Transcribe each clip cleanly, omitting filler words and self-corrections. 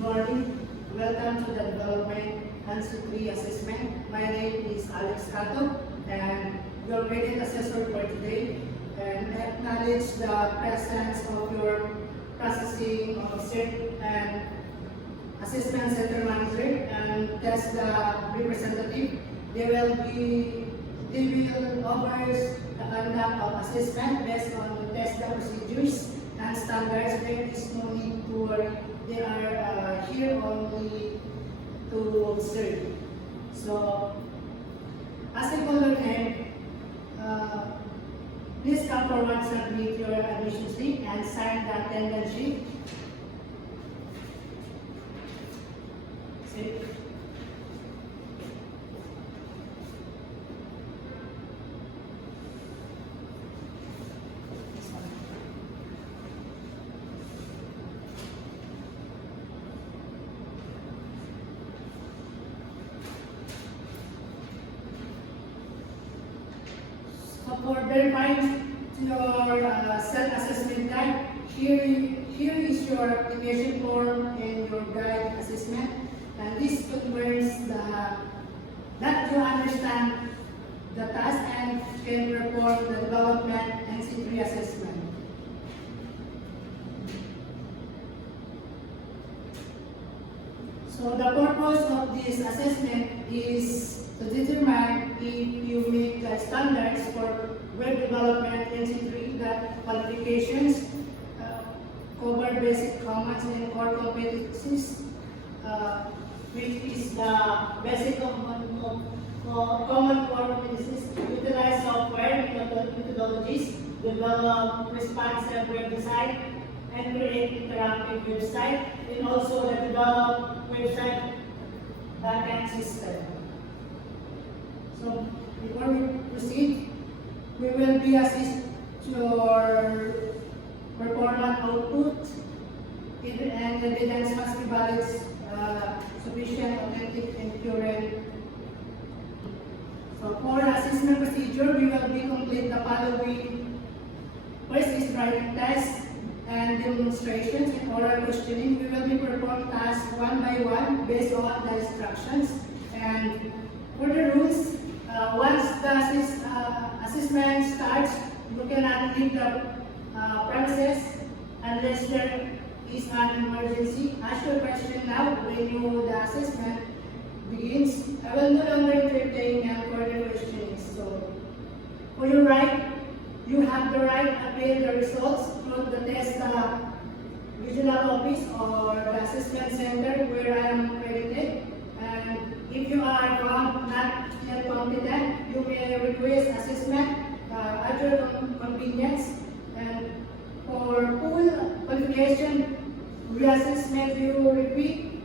Good morning. Welcome to the Development and Security Assessment. My name is Alex Cato and your credit assessor for today. And I acknowledge the presence of your processing officer and assessment center manager and test the representative. They will offer the conduct of assessment based on the test procedures and standards. There is no need to worry. They are here only to observe. So, as a caller name, please come forward, submit your admission slip and sign the attendance sheet. Sit. For verifying your self-assessment guide, here is your application form and your guide assessment. And this confirms that you understand the task and can perform the development and security assessment. So the purpose of this assessment is to determine if you meet the standards for web development and security, that qualifications cover basic commands and core competencies, which is the basic common core competencies, utilize software methodologies, develop responsive web design, and create interactive website, and also the develop website backend system. So before we proceed, we will be assist your performance output and evidence must be valid, sufficient, authentic, and current. So for assessment procedure, we will be complete the following. First is writing test and demonstrations and oral questioning. We will be performing tasks one by one based on the instructions. And for the rules, once the assessment starts, you cannot leave the premises unless there is an emergency. Ask your question now when the assessment begins. I will no longer entertain further questions. So, for your right, you have the right to appeal the results through the test regional office or the assessment center where I am accredited. And if you are found not yet competent, you may request assessment at your convenience. And for full qualification reassessment, you repeat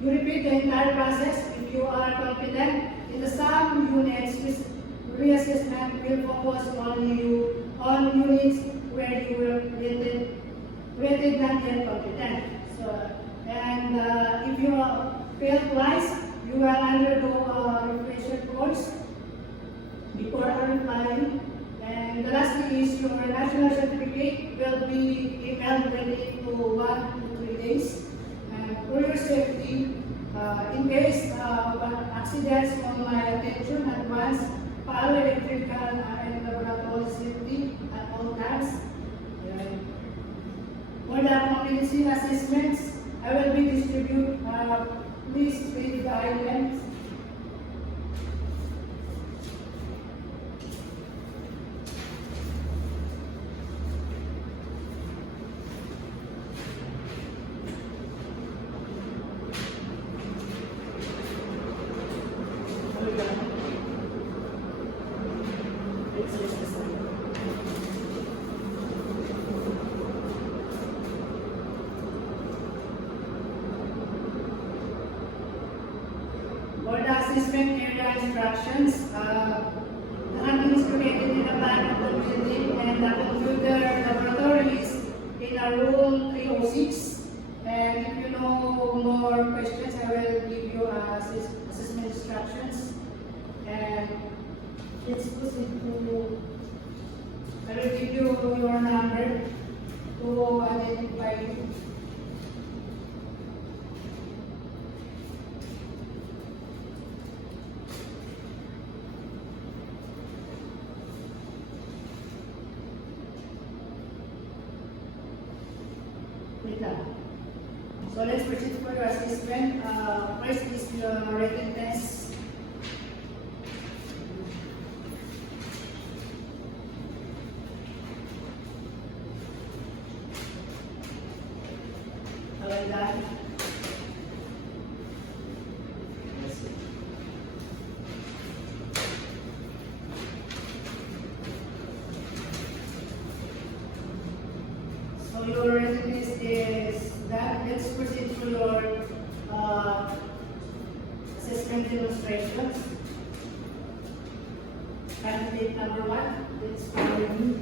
the entire process if you are competent. In the some units, this reassessment will focus on units where you were rated not yet competent. So, and if you fail twice, you will undergo a refresher course before applying. And the last thing is your national certificate will be emailed within 1 to 3 days. And for your safety, in case of accidents on my attention at once, follow electrical and laboratory safety at all times. For the competency assessments, I will be distribute. Please read the items. For the assessment area instructions, the hunting is located in the back of the building and the computer laboratory is in a room 306. And if you know more questions, I will give you assessment instructions. And let's proceed to, I will give you your number to identify you. So let's proceed for your assessment. First is your written test. Like that. So your written test is that. Let's proceed to your assessment demonstrations. Candidate number 1, let's follow me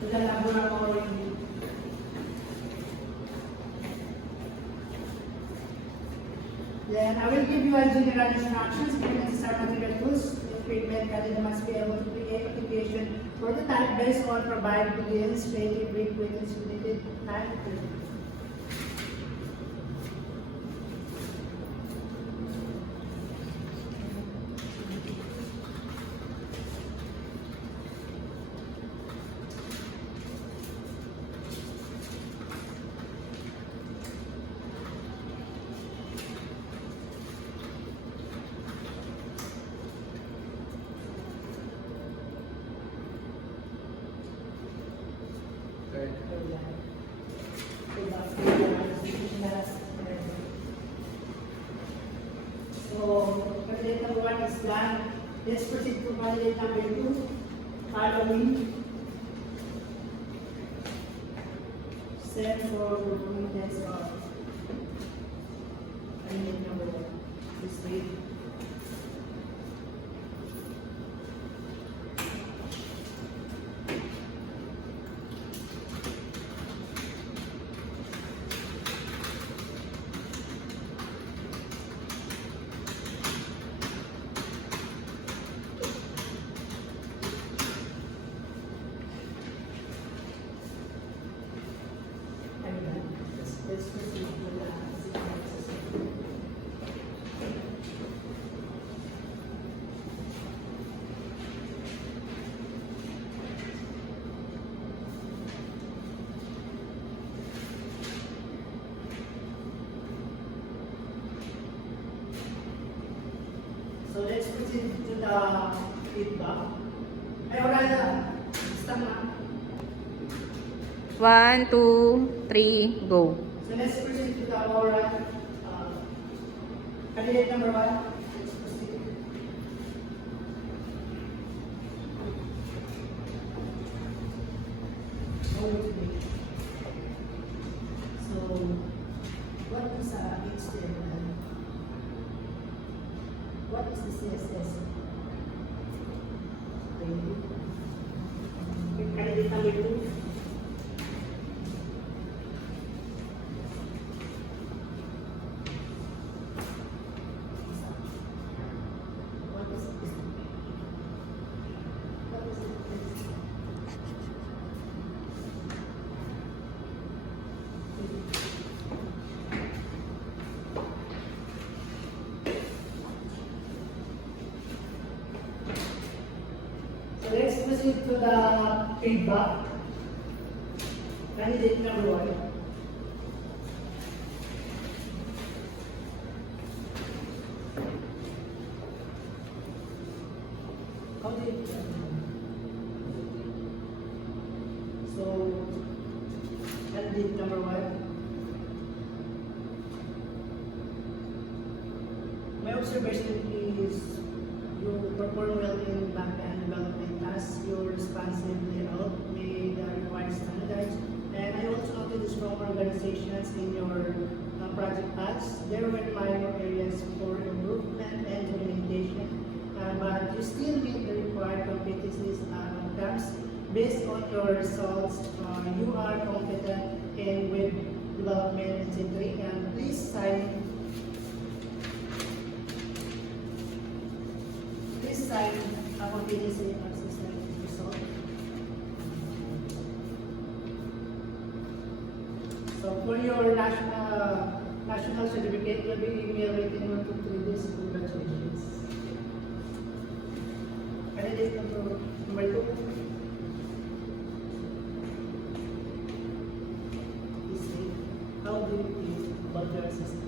to the laboratory. Then I will give you a general instructions for necessary material tools. The treatment candidate must be able to create application prototype based on provided details, creative brief with its limited time. So, candidate number 1 is done. Let's proceed to candidate number 2. Following. Set for movements of candidate number 1. This way. Let's proceed to the assessment. So let's proceed to the feedback. Ay, wala. Stop na. 1, 2, 3, go. So let's proceed to the oral. Candidate number 1. Let's proceed. So, what is HTML? What is the CSS? Candidate number 2. So let's proceed to the feedback. Candidate number 1. How did so candidate number 1. My observation is you perform well in back-end development tasks, you responsibly out with the required standards, and I also noted strong organizations in your project paths. There were minor areas for improvement and documentation, but you still meet the required competencies and outcomes. Based on your results, you are competent in web development, etc. And please sign a competency assessment result. So for your national certificate, you'll be emailed within 1 to 3 days. Congratulations. Candidate number 2 is their system.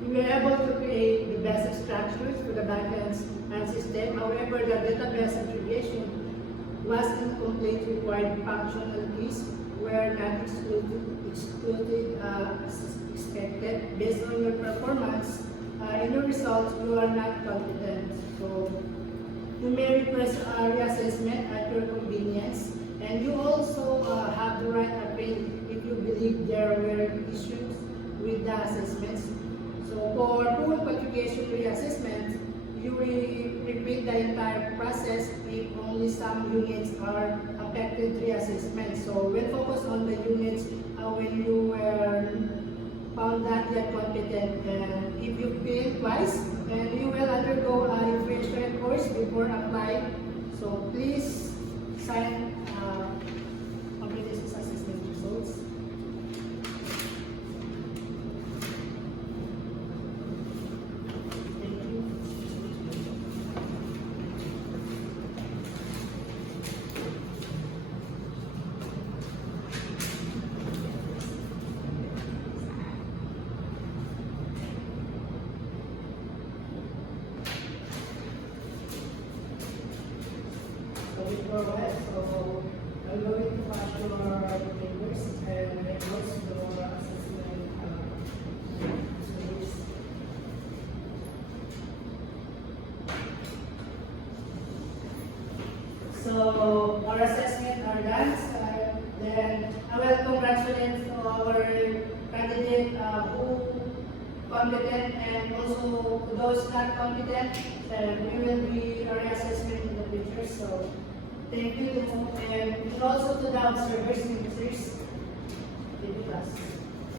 We were able to create the basic structures for the backend and system. However, the database integration was incomplete, required functional keys were not excluded as expected. Based on your performance, in your results, you are not competent. So, you may request a reassessment at your convenience, and you also have the right to appeal if you believe there were issues with the assessments. So for full qualification reassessment, you will repeat the entire process if only some units are affected reassessment. So we'll focus on the units when you were found not yet competent, and if you fail twice, and you will undergo a refresher course before applying. So please sign competency assessment results. Thank you. So before that, so I'm going to pass your papers and records your assessment series. So our assessment are done. Then I will congratulate our candidate who competent, and also those not competent. We will be a reassessment in the future. So thank you, and also to the observers and users. Thank you, class.